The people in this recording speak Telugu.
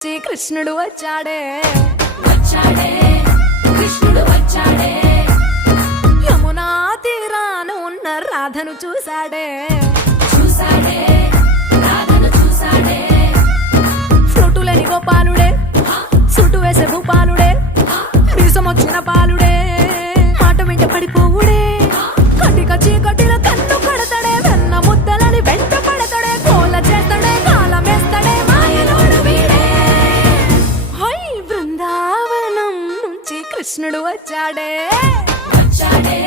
కృష్ణుడు వచ్చాడే వచ్చాడే కృష్ణుడు వచ్చాడే యమునా తీరాన ఉన్న రాధను చూశాడే చూసాడే రాధను చూసాడే ఫ్రూటులని గోపాలుడే సుటు వేసే భూపాలుడే మీసమొచ్చిన పాలుడే మాట వెంట పడిపోవుడే కటిక చీకటిలో కన్ను కడతాడే వెన్న ముద్దలని వెంట పడతాడే కోల చేస్తాడే కాలమేస్తాడే మాయలోడు వీడే హై బృందావనం నుంచి కృష్ణుడు వచ్చాడే వచ్చాడే